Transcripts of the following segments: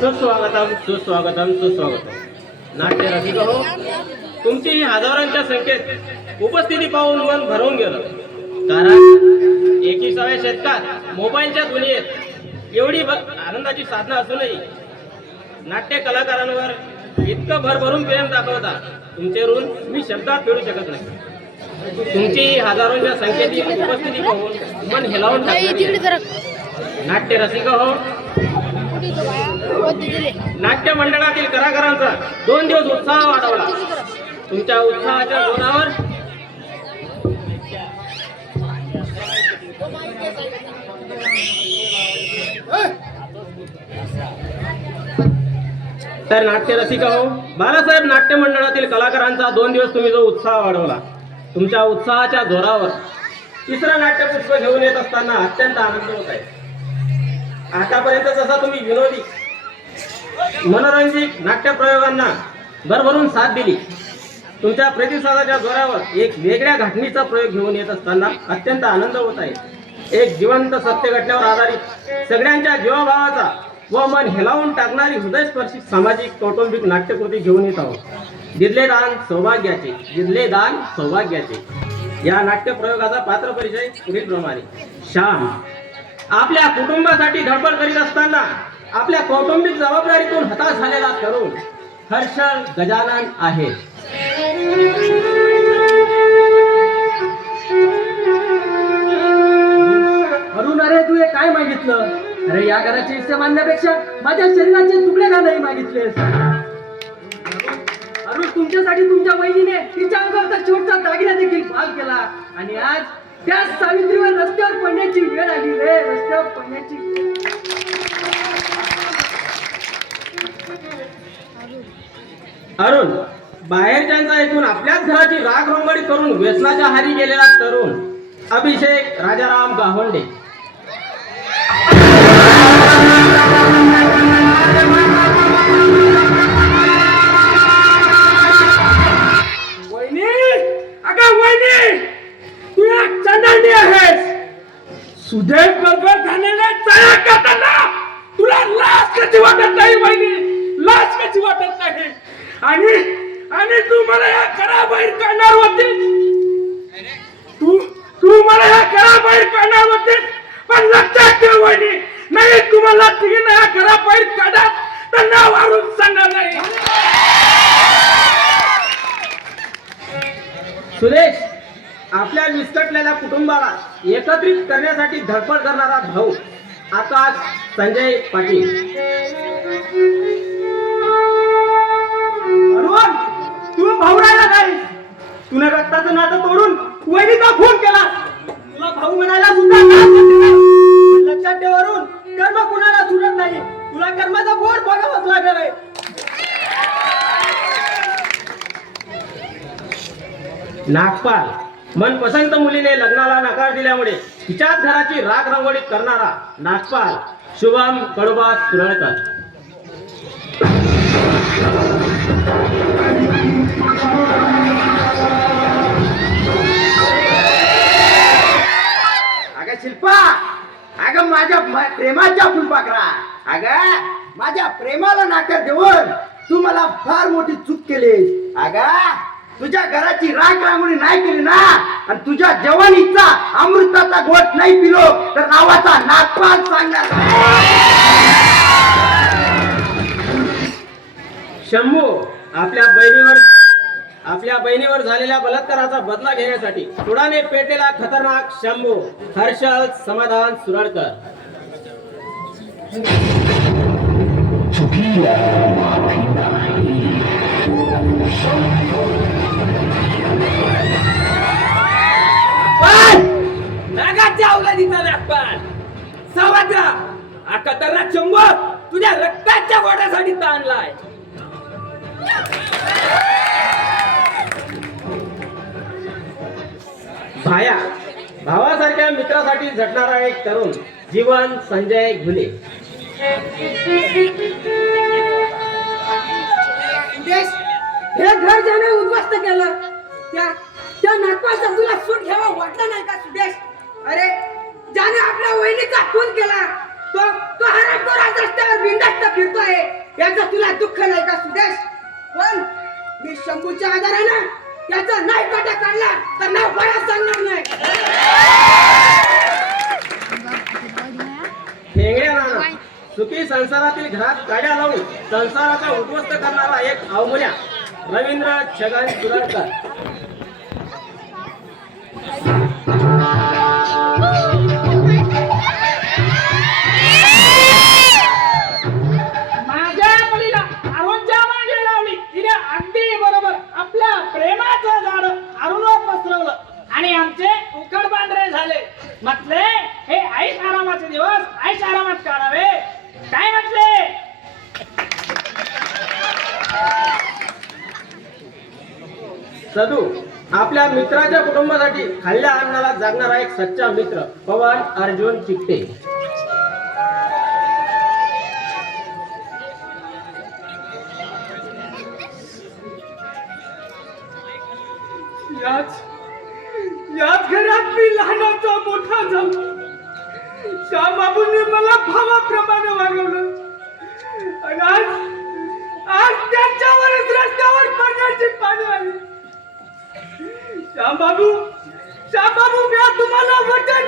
सुस्वागतम सुस्वागतम सुस्वागतम. नाट्य रसिक हो. तुमची ही हजारांच्या संख्येत उपस्थिती पाहून मन भरवून गेलं. कारण एकिसाव्या शतकात मोबाईलच्या दुनियेत एवढी आनंदाची साधनं असूनही नाट्य कलाकारांवर इतकं भरभरून प्रेम दाखवता तुमचे ऋण मी शब्दात फेडू शकत नाही. तुमची हजारोंच्या संख्येची उपस्थिती पाहून मन हेलावून. नाट्य रसिक हो. नाट्य मंडळातील कलाकारांचा दोन दिवस उत्साह वाढवला. तुमच्या उत्साहाच्या जोरावर तर नाट्य रसिका हो बाळासाहेब नाट्य मंडळातील कलाकारांचा दोन दिवस तुम्ही जो उत्साह वाढवला तुमच्या उत्साहाच्या जोरावर तिसरं नाट्यपुष्प घेऊन येत असताना अत्यंत आनंद होत आहे. आतापर्यंत जसा तुम्ही विनोदी मनोरंजित नाट्यप्रयोगांना भरभरून साथ दिली तुमच्या प्रतिसादाच्या जोरावर एक वेगळ्या घटनेचा प्रयोग घेऊन येत असताना अत्यंत आनंद होत आहे. एक जिवंत सत्य घटनेवर आधारित सगळ्यांच्या जीवाभावाचा व मन हेलावून टाकणारी हृदयस्पर्शी सामाजिक कौटुंबिक नाट्यकृती घेऊन येत आहोत. दिदले दान सौभाग्याचे दिदले दान सौभाग्याचे. या नाट्यप्रयोगाचा पात्र परिचय पुढील प्रमाणे श्याम आपल्या कुटुंबासाठी धडपड करीत असताना आपल्या कौटुंबिक जबाबदारीतून हताश झालेला तरुण हर्षल गजानन आहे. अरुण अरे तू हे काय मागितलं? अरे या घराचे हिस्से मानण्यापेक्षा माझ्या शरीराचे तुकडे का नाही मागितलेस? अरुण तुमच्यासाठी तुमच्या वहिनीने तिच्या अंगावरचा छोटसा दागिना देखील पाल केला आणि आज त्या सावित्रीवर रस्त्यावर पडण्याची वेळ आली. रे रस्त्यावर पडण्याची वेळ. अरुण बाहेरच्यांचा ऐकून आपल्याच घराची राग रोंगडी करून व्यसनाच्या हारी गेलेला तरुण अभिषेक राजाराम गावंडे. वहिनी अगं वहिनी तू एक चंडाळणी आहेस सुदैव बरोबर झालेल्या चया करताना तुला लाज कशी वाटत नाही बहिणी. लाज कशी वाटत नाही. आणि आणि तू मला या घराबाहेर काढणार होती. तू तू मला या घराबाहेर काढणार होती. पण लक्षात ठेव बहिणी. नाही तुम्हाला तीन या घराबाहेर काढा. तर नाव वाढून सांगणार नाही. सुरेश आपल्या विस्कटलेल्या कुटुंबाला एकत्रित करण्यासाठी धडपड करणारा भाऊ. आकाश संजय पाटील. तू भाऊ राहिला नाही तुला रक्ताचं नातं तोडून वहिनीचा खून केला तुला भाऊ म्हणायला सुद्धा लक्षात ठेवून कर्म कुणाला सुटत नाही. तुला कर्माचा बोट बघावाच लागणार आहे. नागपाल मनपसंत मुलीने लग्नाला नकार दिल्यामुळे तिच्याच घराची राग रंगोळी करणारा नागपाल शुभम कडोबा सुरळकर अग शिल्पा अग माझ्या प्रेमाच्या फुलपाखरा. अग माझ्या प्रेमाला नाकार देऊन तू मला फार मोठी चूक केलीस. अग तुझ्या घराची राख रांगोळी नाही केली ना? आणि तुझ्या जवानीचा अमृताचा घोट नाही पिलो तर नावाचा नागपाल सांगणार शंभू आपल्या बहिणीवर आपल्या बहिणीवर झालेल्या बलात्काराचा बदला घेण्यासाठी सुडाने पेटलेला खतरनाक शंभू हर्षल समाधान सुरळकर. नागाच्या औलादीचा नागपाल सावत्र हा खतरनाक शंभर तुझ्या रक्ताच्या गोड्यासाठी ताणलाय. भाया भावासारख्या मित्रासाठी झटणारा एक तरुण जीवन संजय घुले. हे घर ज्याने उद्ध्वस्त केलं त्या त्या नागपाचा तुला सूट घ्यावा वाटलं नाही का सुदेश? अरे ज्याने आपल्या वहिनीचा खून केला तो तो हरामखोर आज बिंदास्त फिरतोय. याचं तुला दुःख नाही का सुदेश? पण मी शंभूच्या आधारानं त्याचा नाही काटा काढला तर नाव बळा सांगणार नाही. सुखी संसारातील घरात गाड्या लावून संसाराचा उद्ध्वस्त करणारा एक अवमुल्या रवींद्र छगन सुरडकर म्हटले हे आईश आरामाचे दिवस आईश आरामात काढावे. काय म्हटले? सदू आपल्या मित्राच्या कुटुंबासाठी खाल्ल्या अन्नाला जागणारा एक सच्चा मित्र पवन अर्जुन चिकटे याच याच घरात मी लहानाचा मोठा झालो. श्यामबाबूंनी मला भावाप्रमाणे वागवलं. आणि आज आज त्यांच्यावरच रस्त्यावर पडण्याची पाणी आली श्यामबाबू श्यामबाबू मी तुम्हाला वचन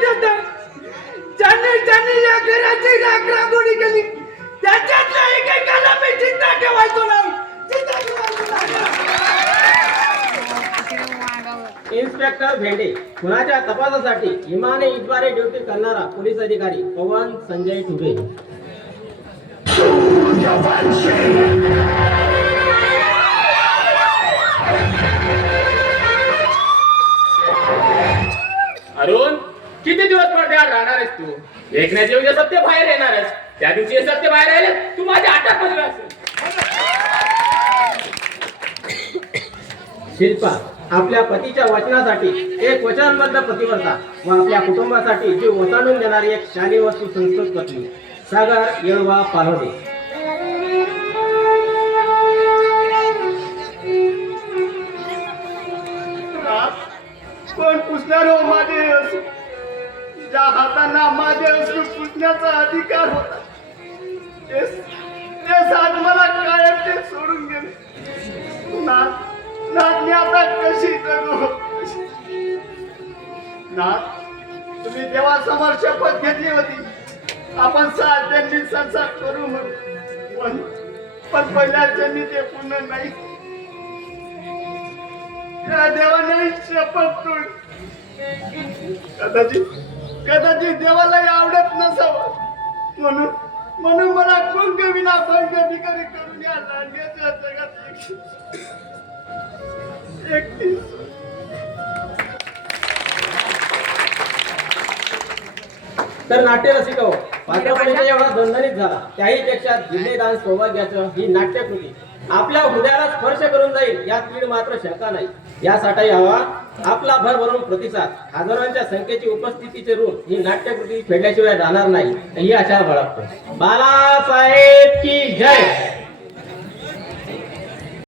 इन्स्पेक्टर भेंडे खुनाच्या तपासासाठी इमाने इद्वारे ड्युटी करणारा पोलीस अधिकारी पवन संजय ठुबे अरुण किती दिवस पडद्याआड राहणार आहेस तू? एक ना दिवशी सत्य बाहेर येणारच त्या दिवशी हे सत्य बाहेर आले तू माझ्या हातात मध्ये असेल. शिल्पा आपल्या पतीच्या वचनासाठी एक वचनबद्ध पतिव्रता व आपल्या कुटुंबासाठी जीव वसाडून देणारी एक शाली वस्तू संस्कृत पत्नी सागर येळवा पालवडे कोण पुसणार हो माझे ज्या हातांना माझे असू पुसण्याचा अधिकार होता तेच तेच मला कायम ते सोडून गेले. नाथ मी आता कशी जगू? ना तुम्ही देवासमोर शपथ घेतली होती. आपण सात जन्मी संसार करू म्हणून. पण पहिल्या जन्मी ते पूर्ण नाही. त्या देवाने शपथ तोड. कदाचित कदाचित देवालाही आवडत नसावं. म्हणून म्हणून मला पंख विना पंख कधी करून या लांडग्याच्या जगात एक- एकटीच तर नाट्य रसिक हो पात्रपणीचा एवढा दणदणीत झाला. त्याही पेक्षा जिल्हे डान्स सौभाग्याचं ही नाट्यकृती. आपल्या हृदयाला स्पर्श करून जाईल यात कीड मात्र शंका नाही. यासाठी हवा. आपला भर भरून प्रतिसाद. हजारांच्या संख्येची उपस्थितीचे रूप ही नाट्यकृती फेडल्याशिवाय राहणार नाही. ही आशा बाळगतो. बालासाहेब की जय!